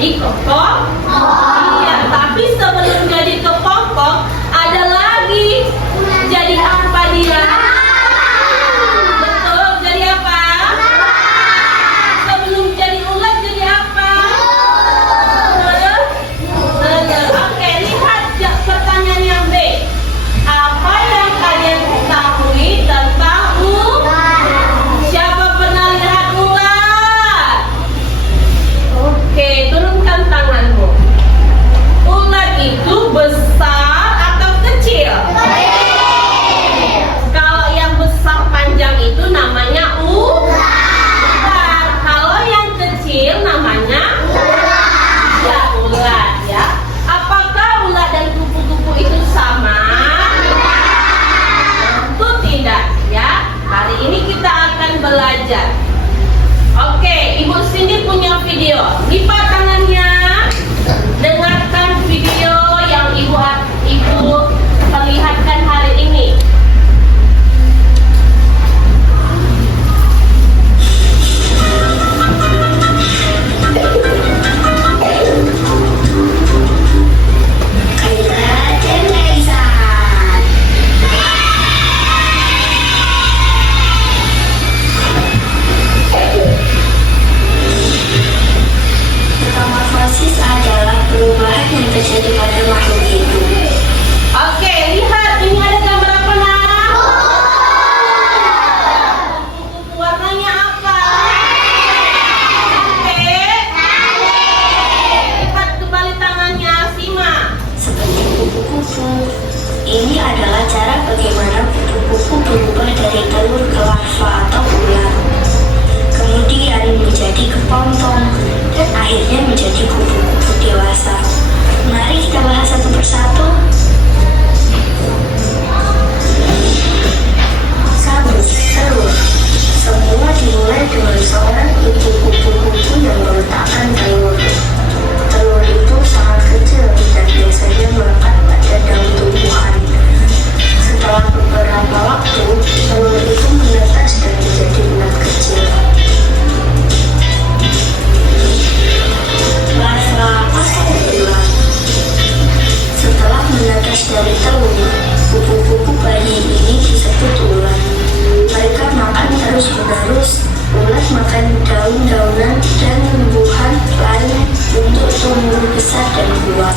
jadi kepompong. Iya, tapi sebelum jadi kepompong ada lagi. Jadi apa dia? Betul, jadi apa? Sebelum jadi ulat jadi apa? Oke, lihat pertanyaan yang B. Apa yang kalian ketahui tentang ulat? Siapa pernah lihat ulat? Oke, turunkan tanganmu. Ulat itu besar atau kecil? Kalau yang besar panjang itu namanya ulat. Kalau yang kecil namanya ya ulat ya. Apakah ulat dan kupu-kupu itu sama? Tentu tidak ya. Hari ini kita akan belajar. Oke, Ibu Cindy punya video. Lipat tangannya. Dengarkan video yang Ibu perlihatkan hari ini. Metamorfosis adalah perubahan yang terjadi pada makhluk hidup. Oke, lihat ini ada gambar apa nak? Kupu-kupu warnanya apa? Oke. Lihat kembali tangannya, simak. Seperti kupu-kupu, ini adalah cara bagaimana kupu-kupu berubah dari telur ke larva atau ulat, kemudian menjadi kepompong, dan akhirnya menjadi kupu-kupu dewasa. Mari kita bahas satu persatu. Telur. Semua dimulai dengan seorang ibu kupu-kupu yang meletakkan telur. Telur itu sangat kecil dan biasanya melekat pada daun tumbuhan. Setelah beberapa waktu, telur itu menetas dan menjadi ulat kecil. Larva atau ulat. Setelah menetas dari telur, kupu-kupu bayi ini disebut ulat. Mereka makan terus-menerus. Ulat makan daun-daunan dan tumbuhan lain untuk tumbuh besar dan kuat.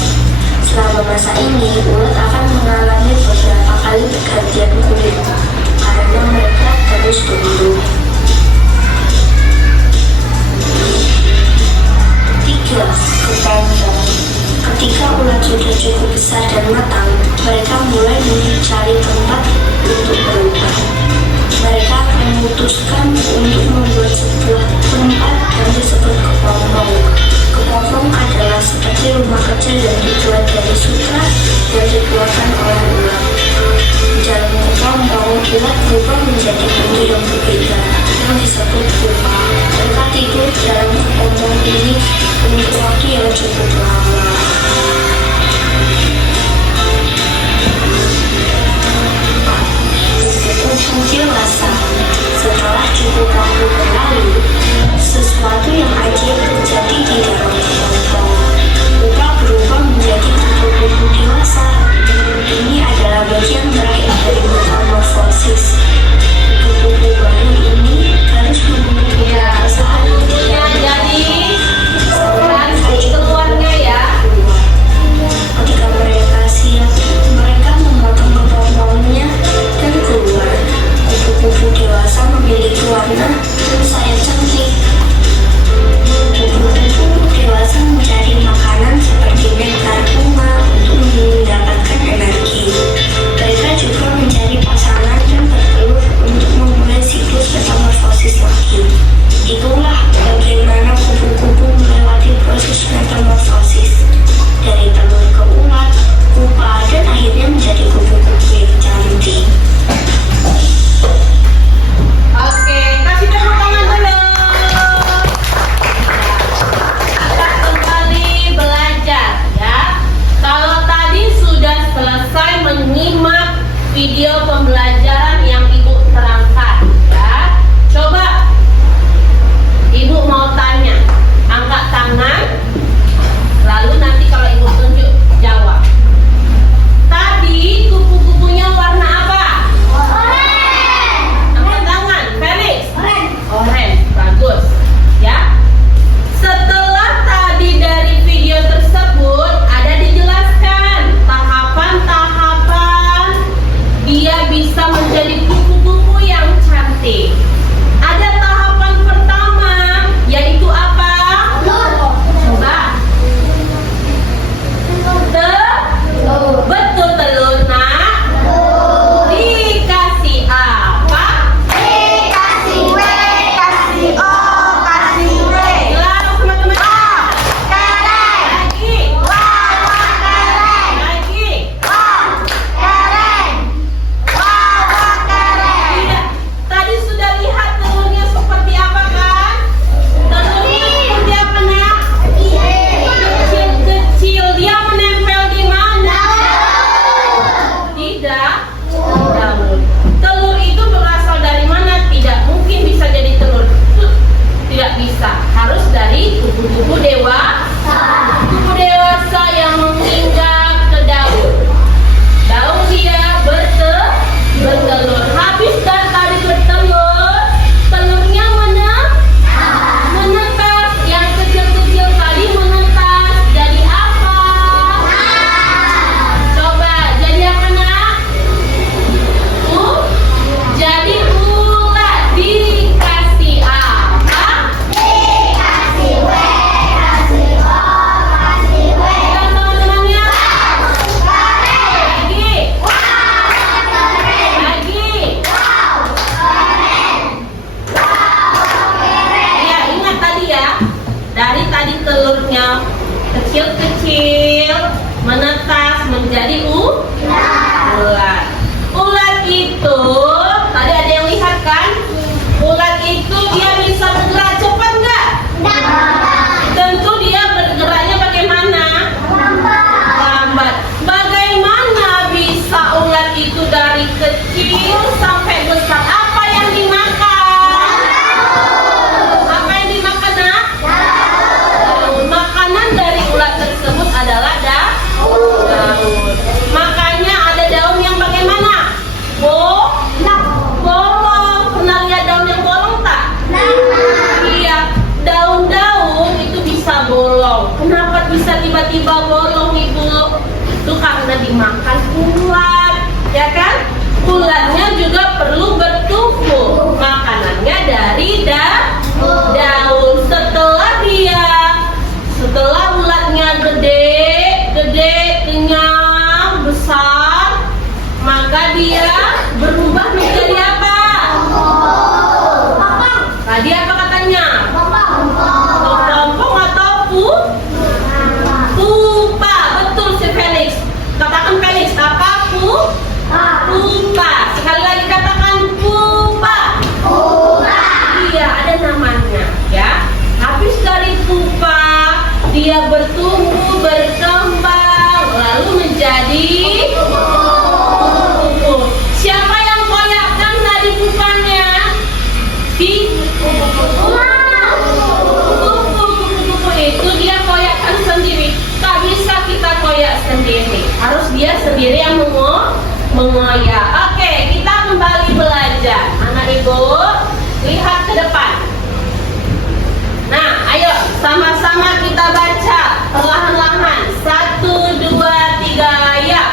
Selama masa ini, ulat akan mengalami beberapa kali pergantian kulit karena mereka terus tumbuh. 3. Kepompong. Ketika ulat sudah cukup besar dan matang, mereka mulai mencari tempat untuk berubah. Mereka akan memutuskan untuk membuat sebuah tempat yang disebut kepompong. Kepompong adalah seperti rumah kecil yang dibuat dari sutra yang dibuatkan oleh ulat. Di dalam kepompong, ulat berubah menjadi bentuk yang berbeda. itu dia bisa bergerak cepat nggak? Tentu dia bergeraknya bagaimana? Lambat. Bagaimana bisa ulat itu dari kecil sampai besar? Apa yang dimakan? Apa yang dimakan, nak? Daun. Makanan dari ulat tersebut adalah daun. Makanya ada daun yang bagaimana? Bolong. Pernah lihat daun yang bolong tak? Iya. Daun-daun itu bisa bolong. Kenapa bisa tiba-tiba bolong, Ibu? Itu karena dimakan ulat, ya kan? Ulatnya juga perlu bertumbuh. Makanannya dari daun. Setelah ulatnya gede, kenyang, besar, maka dia berubah menjadi apa? Tadi apa katanya? Kepompong atau pupa. Betul si Felix. Katakan Felix, apa pupa. Sekali lagi katakan pupa. Iya, ada namanya, ya. Habis dari pupa, dia bertumbuh, berkembang, lalu menjadi kupu. Siapa yang koyakkan tadi pupanya? Kupu-kupu itu dia koyakkan sendiri. Tak bisa kita koyak sendiri. Harus dia sendiri yang mengoyak. Oke, kita kembali belajar. Anak Ibu, lihat ke depan. Nah, ayo sama-sama kita baca perlahan-lahan. 1, 2, 3, ya.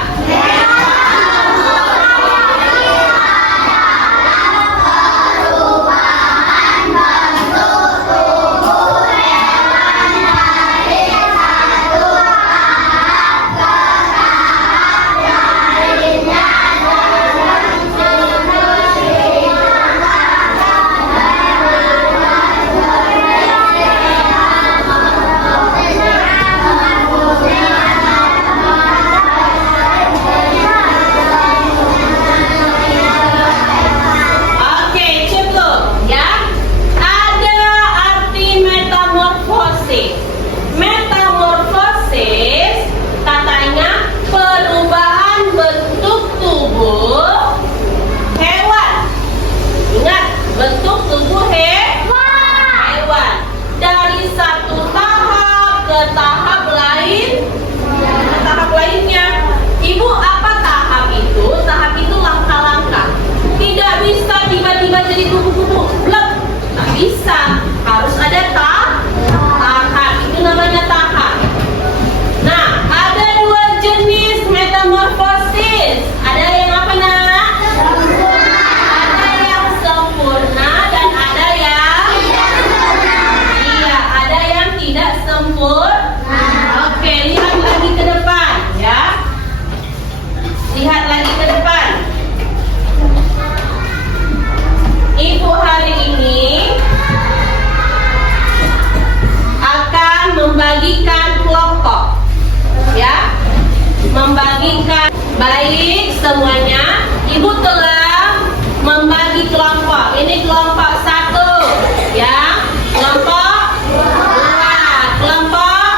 Baik semuanya, Ibu telah membagi kelompok. Ini kelompok 1, ya. Kelompok 2, kelompok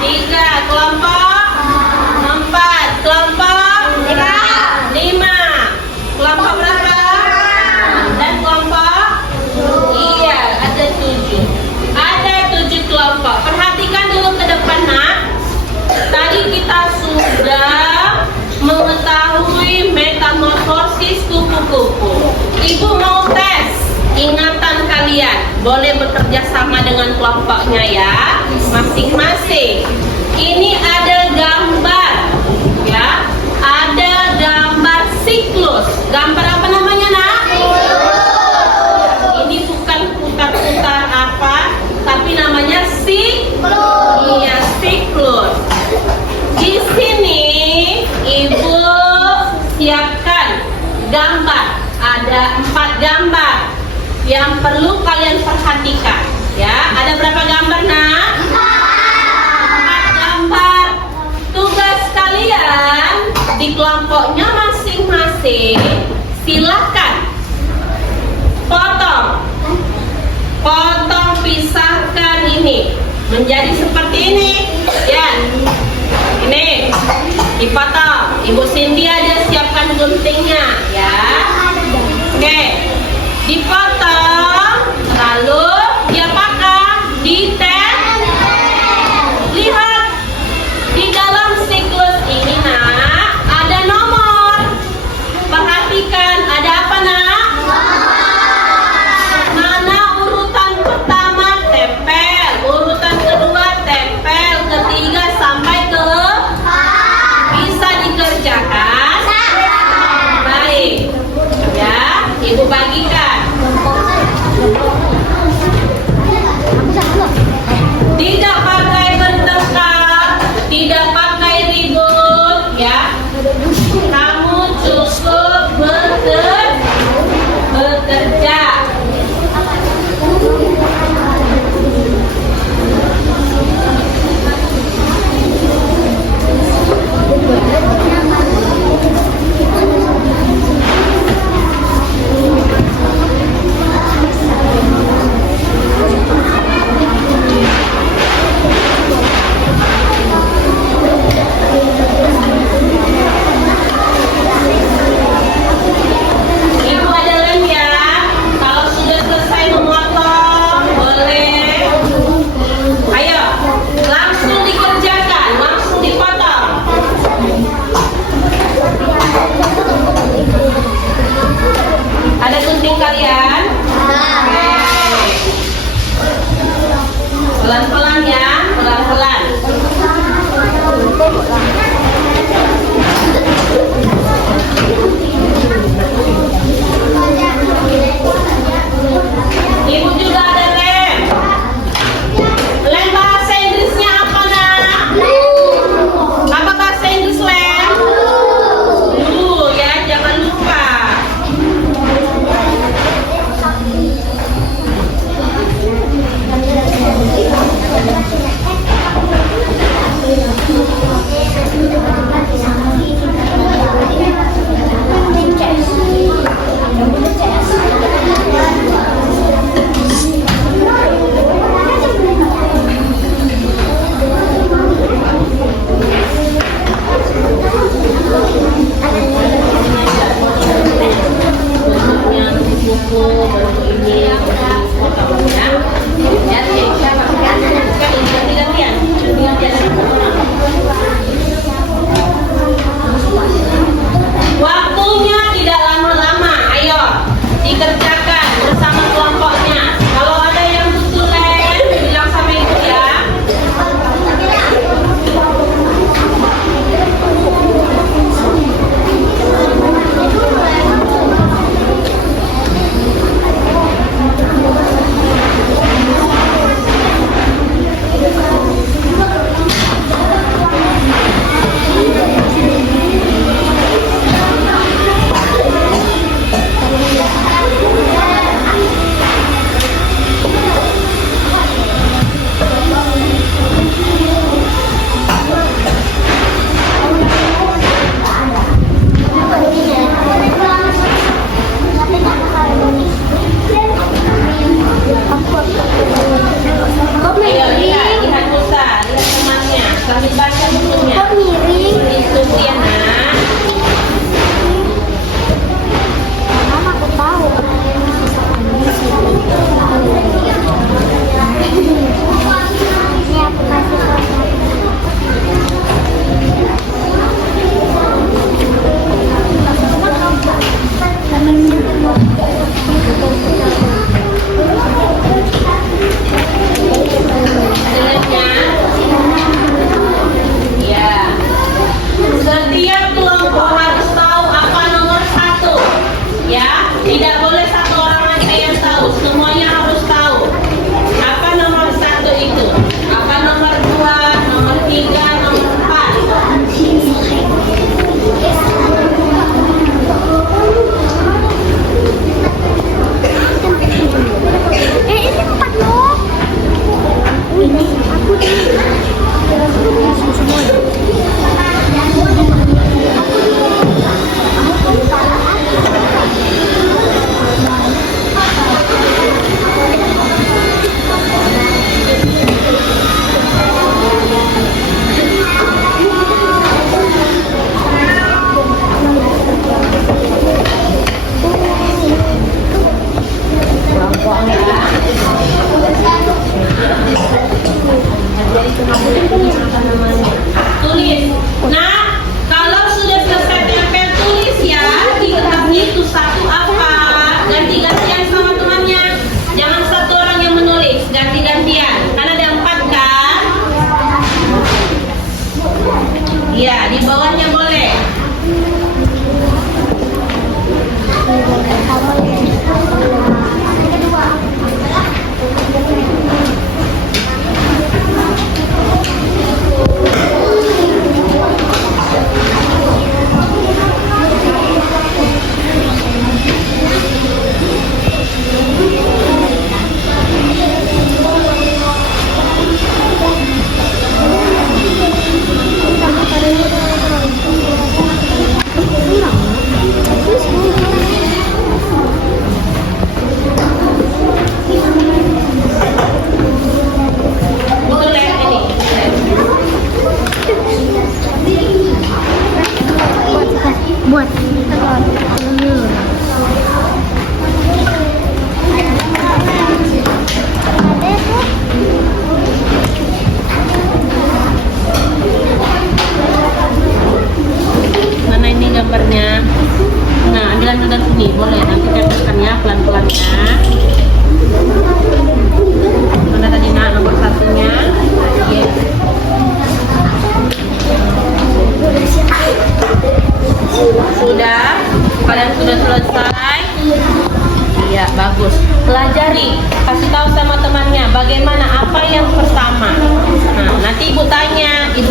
3, kelompok 4, kelompok 5. Kelompok berapa? Dan kelompok? Iya, ada 7. Ada 7 kelompok. Perhatikan dulu ke depan, nak. Tadi kita sudah mengetahui metamorfosis kupu-kupu. Ibu mau tes ingatan kalian. Boleh bekerja sama dengan kelompoknya ya, masing-masing. Ini ada gambar, ya. Ada gambar siklus. Gambar apa namanya, nak? Ini bukan putar-putar apa, tapi namanya siklus. Iya, siklus. Di sini Ibu siapkan gambar. Ada 4 gambar yang perlu kalian perhatikan, ya. Ada berapa gambar, nak? 4 gambar. Tugas kalian di kelompoknya masing-masing, silakan potong menjadi seperti ini. Ya, ini dipotong. Ibu Cindy ada siapkan guntingnya, ya. Oke, dipotong, lalu diapakan? Ditempel. Lihat di dalam siklus ini, nak, ada nomor. Perhatikan, ada apa, nak? Mana urutan pertama tempel, urutan kedua tempel, ketiga sampai ke bisa dikerjakan.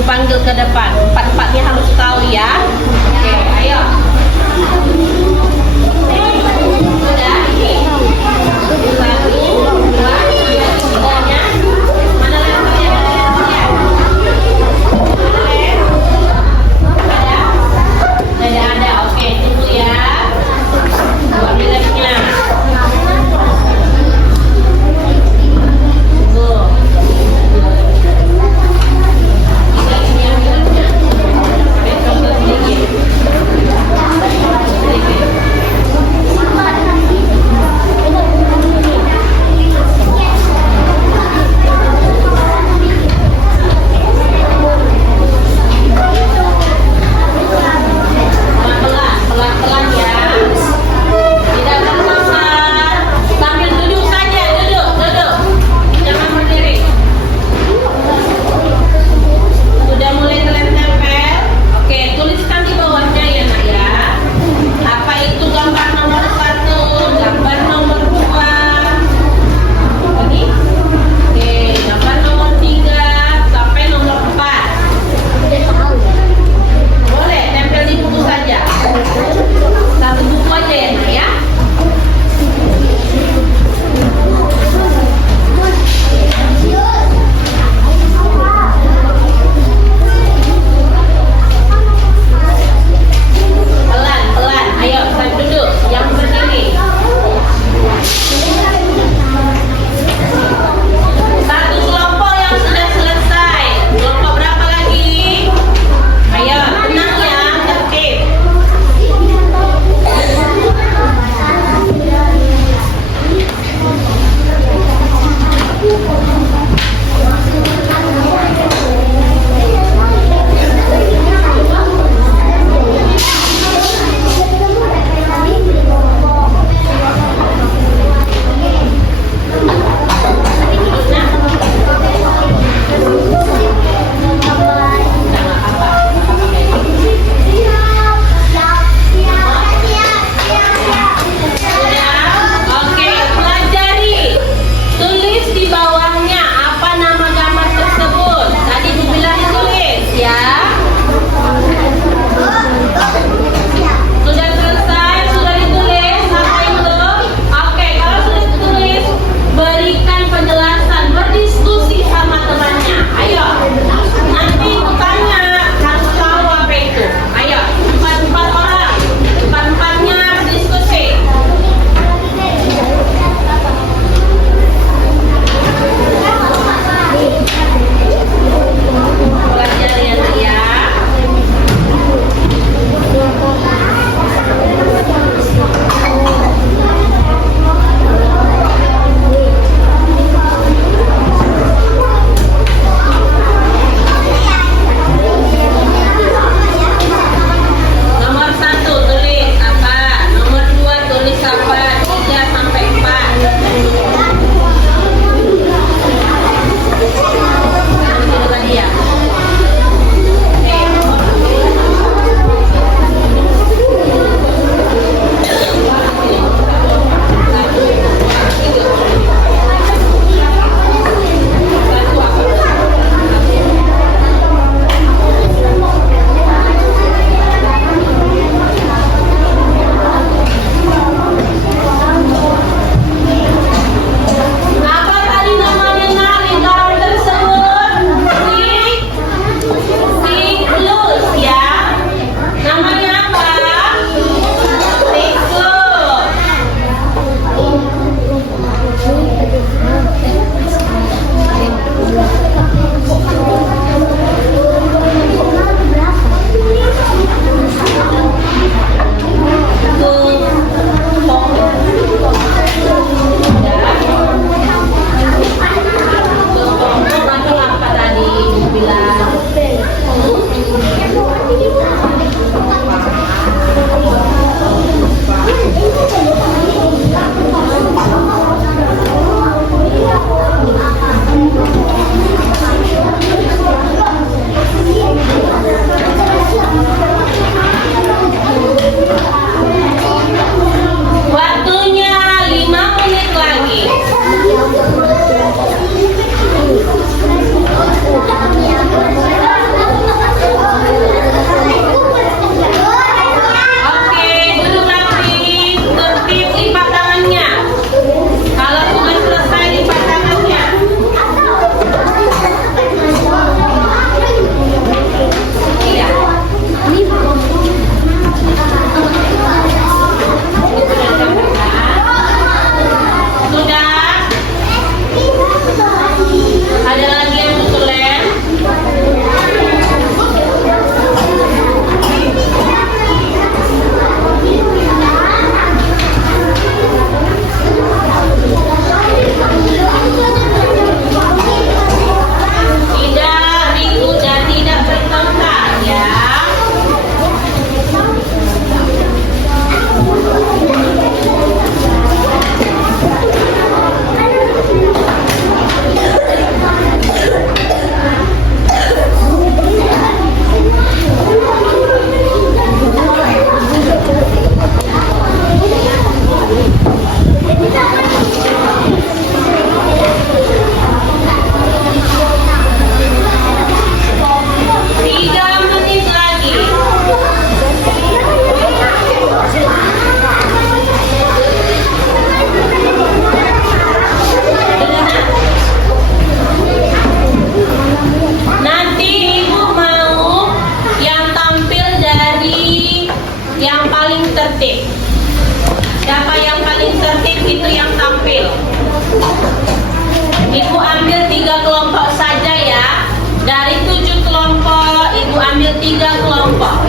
panggil ke depan. Empat-empatnya harus tahu ya. Oke, ayo. Sudah ini. Satu, dua, tiganya. Mana lemparnya? Ada. Oke, tunggu ya. Buat miliknya. Tunggu. Ini yang miliknya. Besok sedikit.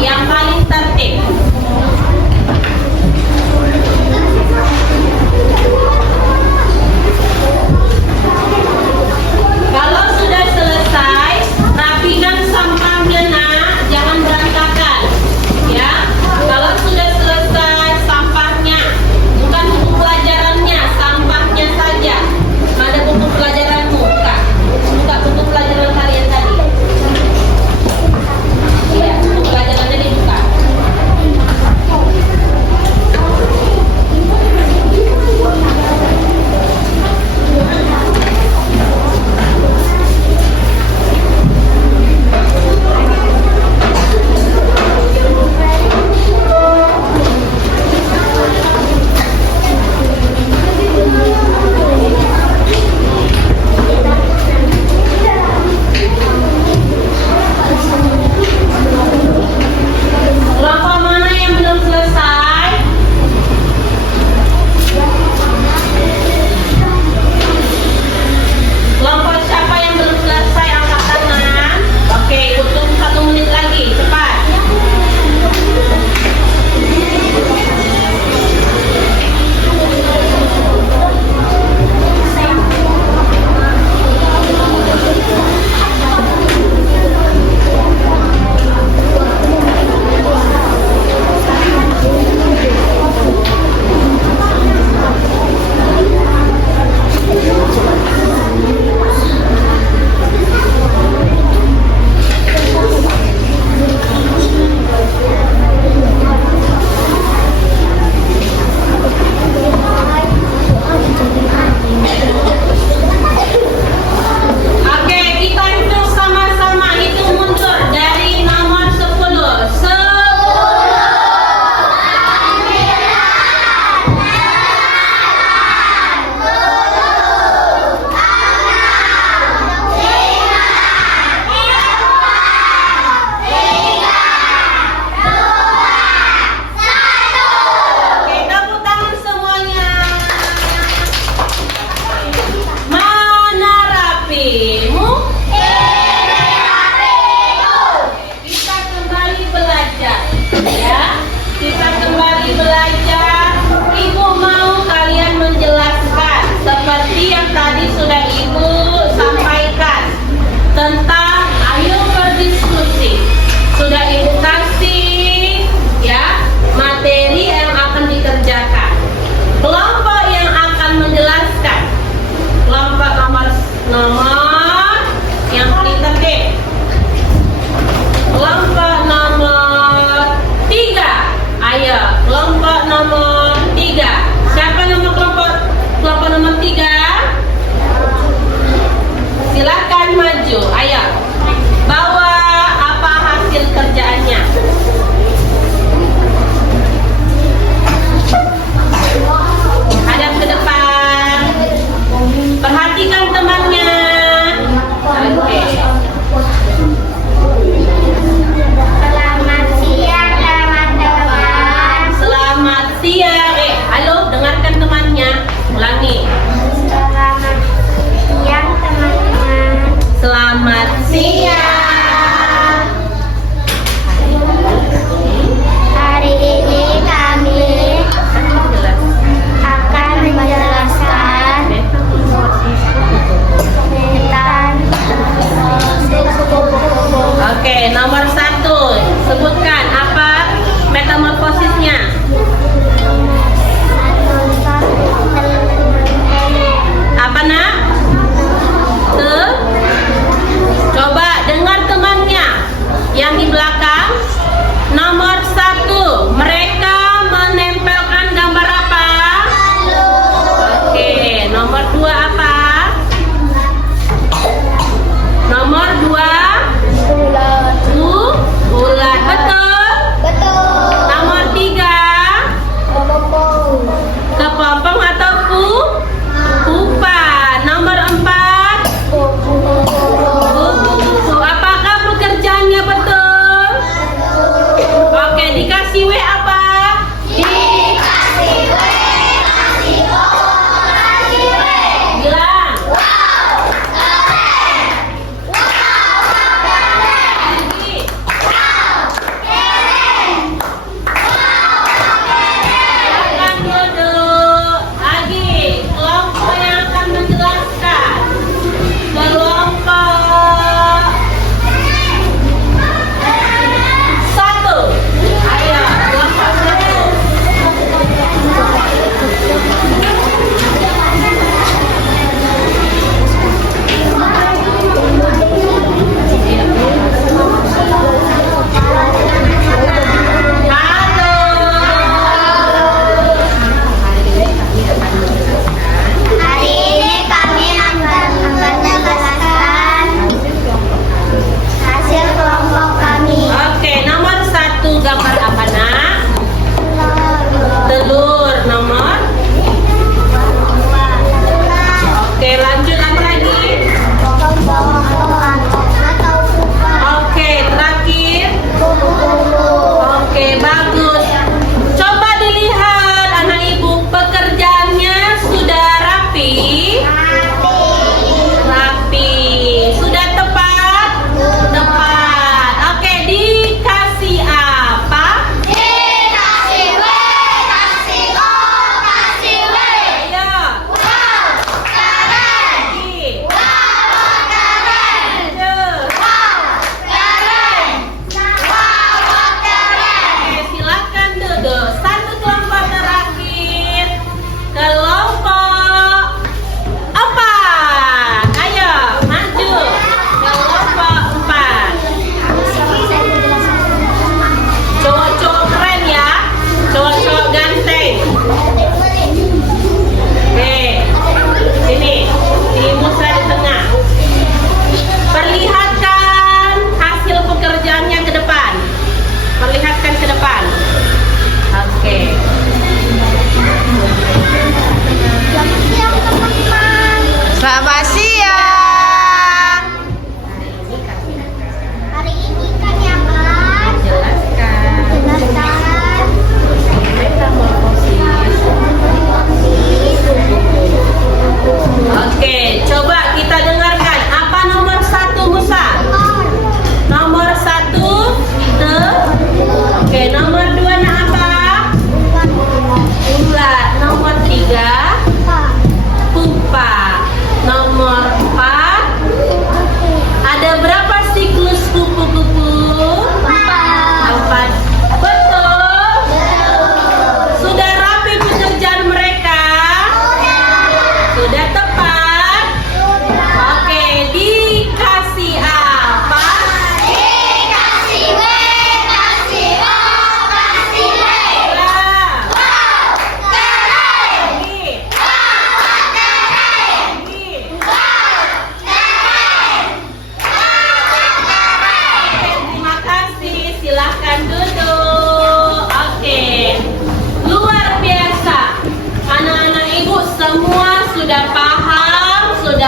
yang paling tertib. Kalau sudah selesai, rapikan sampahnya nak, jangan berantakan. Ya, kalau sudah selesai sampahnya, bukan buku pelajarannya, sampahnya saja. Mana buku pelajaranmu? Buka buku pelajaran kalian tadi. Iya, buku pelajarannya dibuka.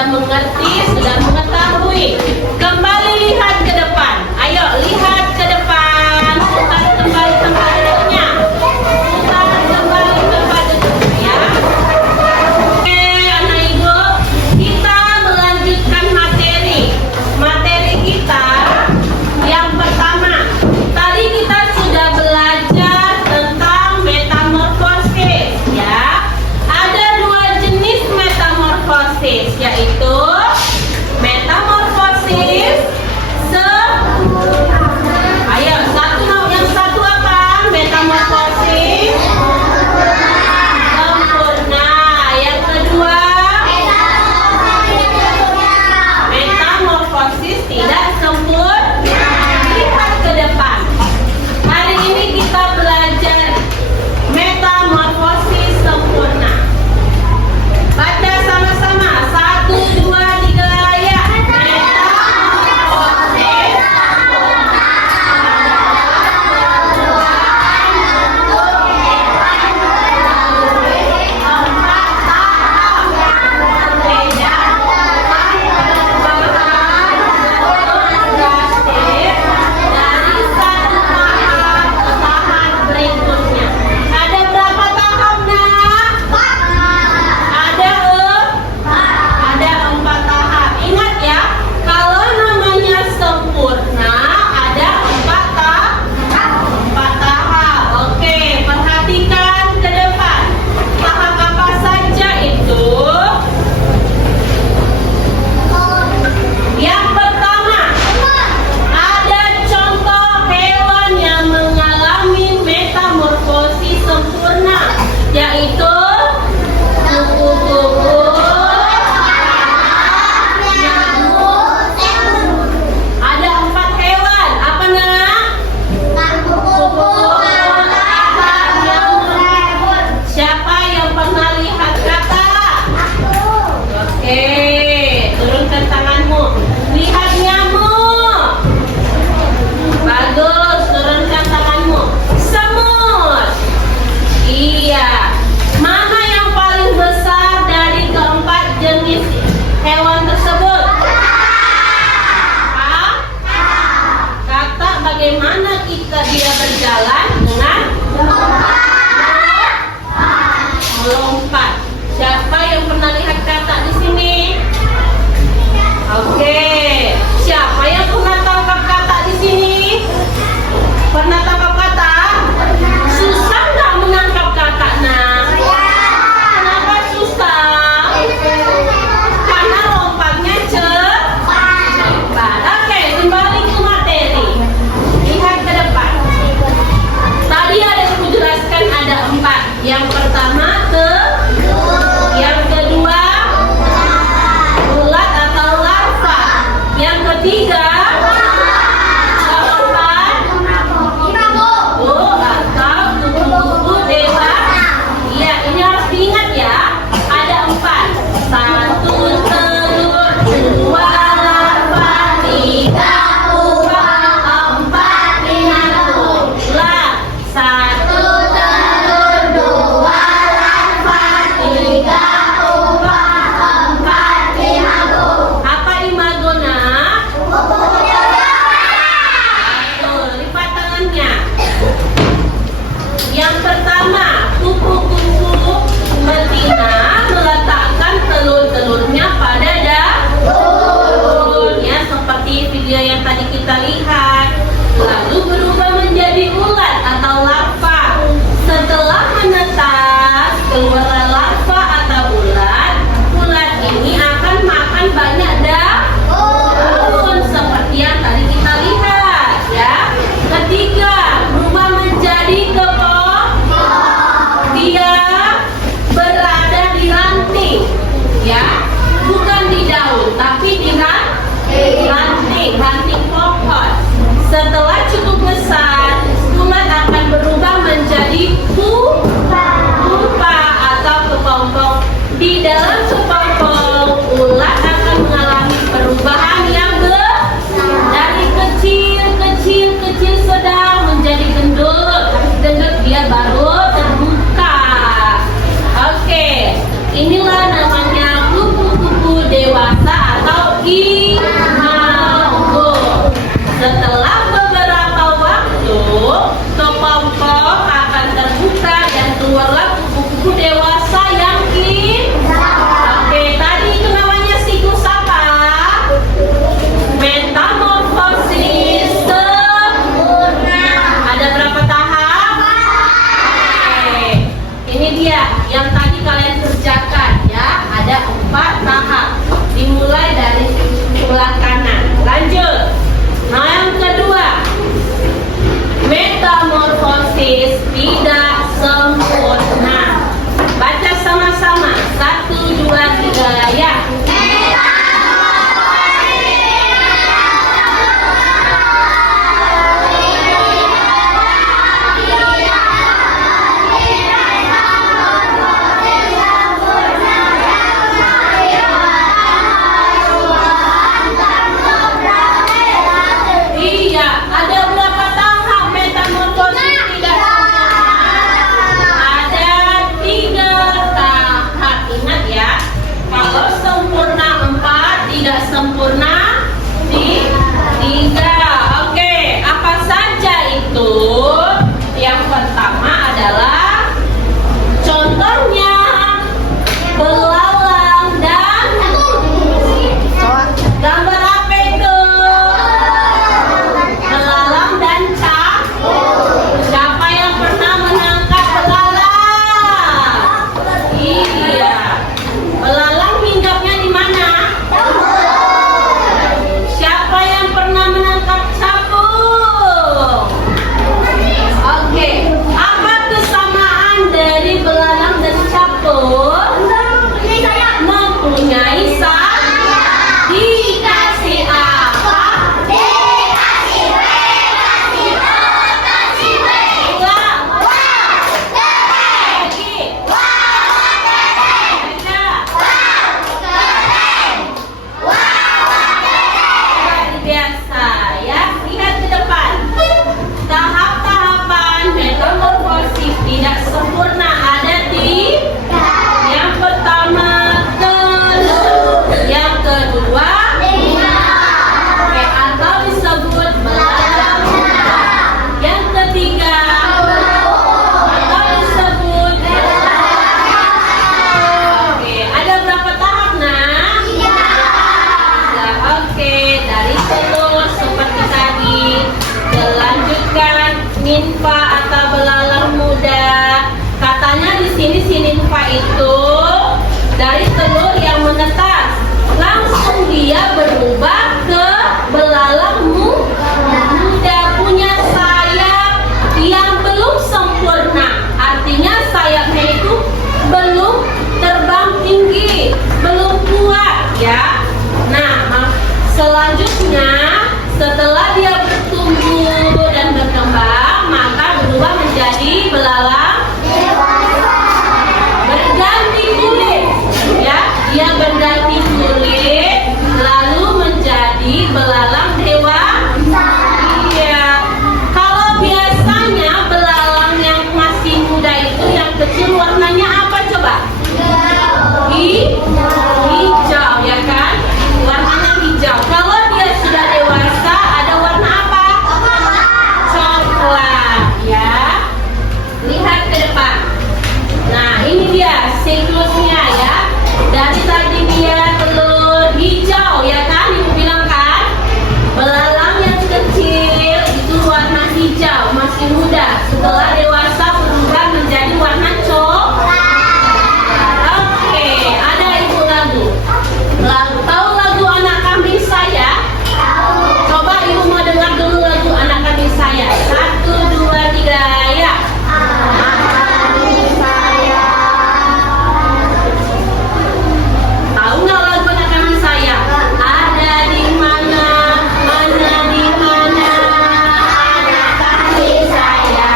mengerti, sudah mengetahui. Kembali lihat ke depan. Ayo lihat ke depan. Putar kembali tempat duduknya. Putar kembali tempat duduknya ya. Oke, anak ibu, kita melanjutkan materi. Materi kita yang pertama. Tadi kita sudah belajar tentang metamorfosis ya. Ada dua jenis metamorfosis, yaitu metamorfosis ayo yang satu apa? Metamorfosis sempurna. Yang kedua metamorfosis tidak sempurna. Lihat ke depan. Hari ini kita belajar metamorfosis sempurna. Baca sama-sama. 1, 2, 3. Nah, selanjutnya setelah dia bertumbuh dan berkembang, maka berubah menjadi belalang berganti kulit. Ya, dia berganti kulit lalu menjadi belalang dewasa. Iya. Kalau biasanya belalang yang masih muda itu yang kecil warnanya apa coba? Hijau, ya kan? Warnanya hijau. Kalau dia sudah dewasa ada warna apa? Coklat, ya. Lihat ke depan. Nah, ini dia siklusnya ya. Dari tadi dia telur hijau, ya kan? Ibu bilang kan? Belalang yang kecil itu warna hijau, masih muda. Setelah dewasa berubah menjadi warna coklat. Oke, ada ibu lagu. Tahu lagu Anak Kambing Saya? Coba ibu mau dengar dulu lagu Anak Kambing Saya. 1, 2, 3, ya. Tahu nggak lagu Anak Kambing Saya? Ada di mana, mana di mana anak kambing saya,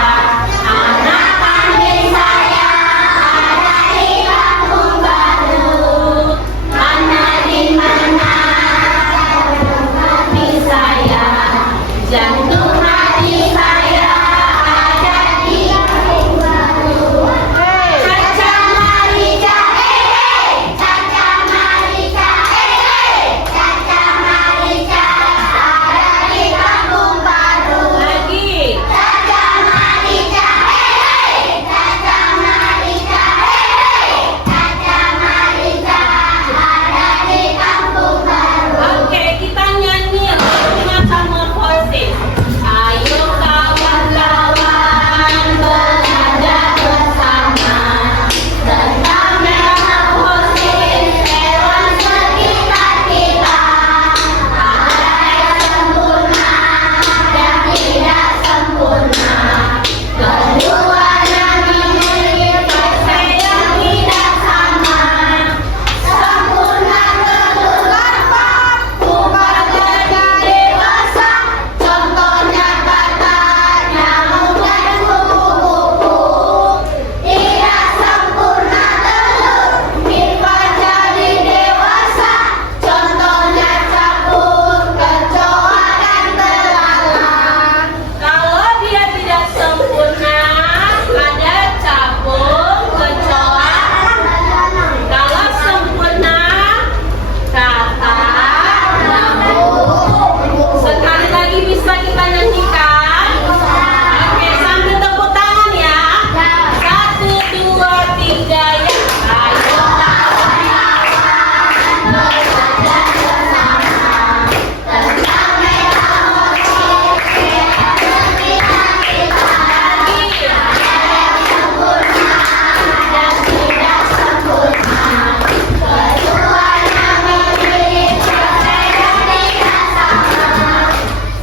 anak kambing saya ada di kampung baru. Mana di mana kambing saya, jantung hati saya ada di kampung baru. Caca Marica, Caca Marica, Caca Marica ada di kampung baru. Lagi. Caca Marica, Caca Marica, Caca Marica ada di kampung baru. Oke, kita nyanyi lagunya Metamorfosis. Ayo kawan-kawan belajar bersama tentang metamorfosis hewan sekitar kita. Ada yang sempurna dan tidak sempurna. Keduanya memiliki fase yang tidak sama. Sempurna telur larva, pupa jadi dewasa. Contohnya kata nyamuk dan kupu-kupu. Tidak sempurna telur, pipa jadi dewasa. Contohnya capung, kecoa dan belalang. Kalau dia tidak sempurna, ada capung, kecoa, kalau sempurna, kata nyamuk. Sekali lagi bisa kita nyanyikan? Oke, sambil tepuk tangan ya. 1, 2, 3, ya. Ayo kawan-kawan belajar bersama tentang metamorfosis hewan sekitar kita. Lagi. Ada yang sempurna dan tidak sempurna. Keduanya memiliki fase yang tidak sama.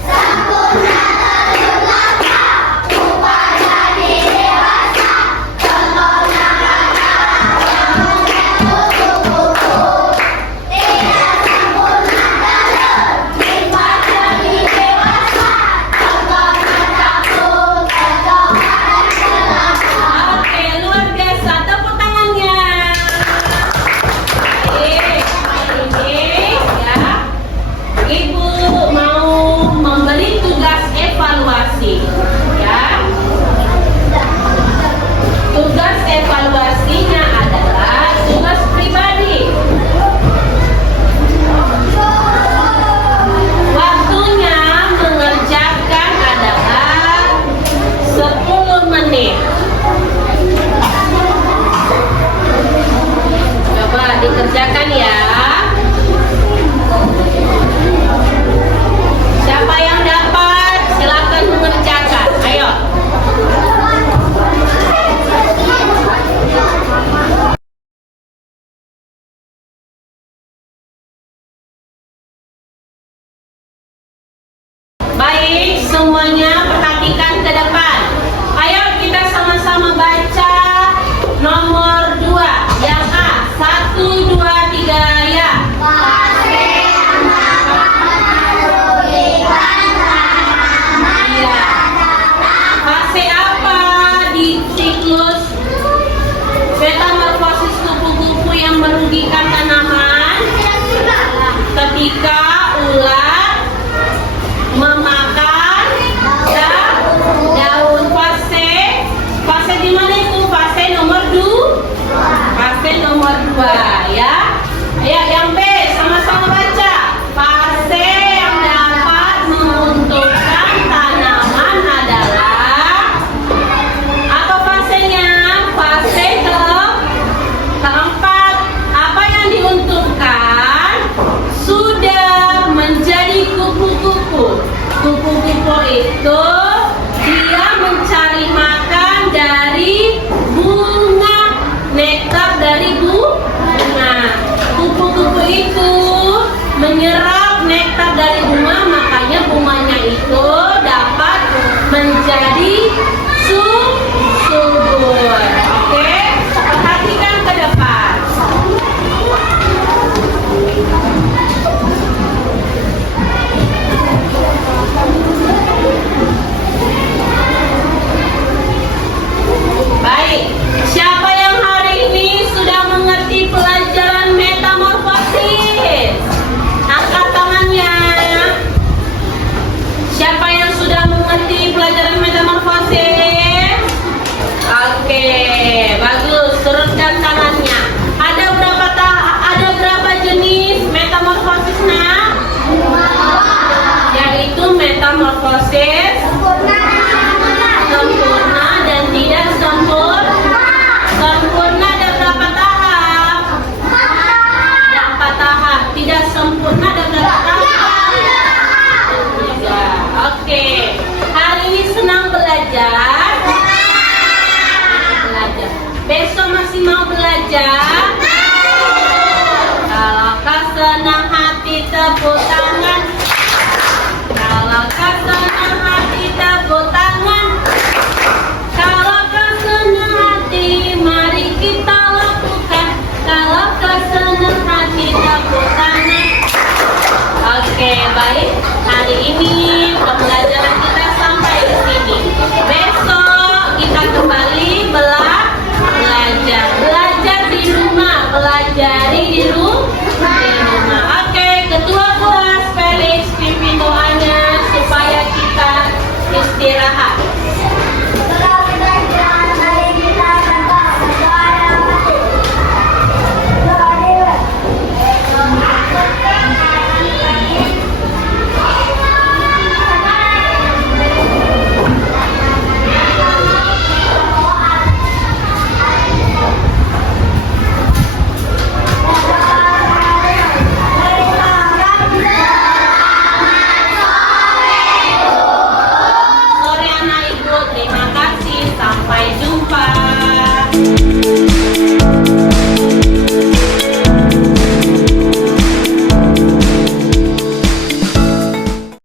Sempurna telur larva, pupa jadi dewasa. Contohnya kata nyamuk dan kupu-kupu. Tidak sempurna telur, pipa jadi dewasa. Contohnya capung, kecoa dan belalang. Oke, luar biasa. Tepuk tangannya. Baik, ini ya. Ibu mau memberi tugas evaluasi, ya. Tugas evaluasinya adalah tugas pribadi. Waktunya mengerjakan adalah 10 menit. Coba dikerjakan ya. Siapa yang dapat silakan mengerjakan. Ayo. Baik, semuanya perhatikan ke depan. Ayo kita sama-sama baca nomor 2. Yang A, 1, 2, 3, ya. ketika ulat memakan daun. Fase di mana itu? Fase nomor 2. Fase nomor 2 ya. Ya, yang B sama-sama baca. Fase yang dapat menguntungkan tanaman adalah apa fasenya? Fase keempat. Apa yang diuntungkan? Sudah menjadi kupu-kupu. Kupu-kupu itu dia mencari makan dari bunga, nektar dari bunga. Kupu-kupu itu menyerap nektar dari bunga, makanya bunganya itu dapat menjadi subur. Oke, perhatikan ke depan. Baik, siapa yang hari ini sudah mengerti pelajaran metamorfosis? Angkat tangannya. Siapa yang sudah mengerti pelajaran metamorfosis? Oke, bagus. Turunkan tangannya. Ada berapa jenis metamorfosis, nak? Yaitu metamorfosis sempurna dan tidak sempurna. Sempurna ada berapa tahap? 4 tahap. Tidak sempurna ada berapa tahap? 3. Oke. Hari ini senang belajar? Belajar. Besok masih mau belajar? Kalau kau senang hati tepuk tangan.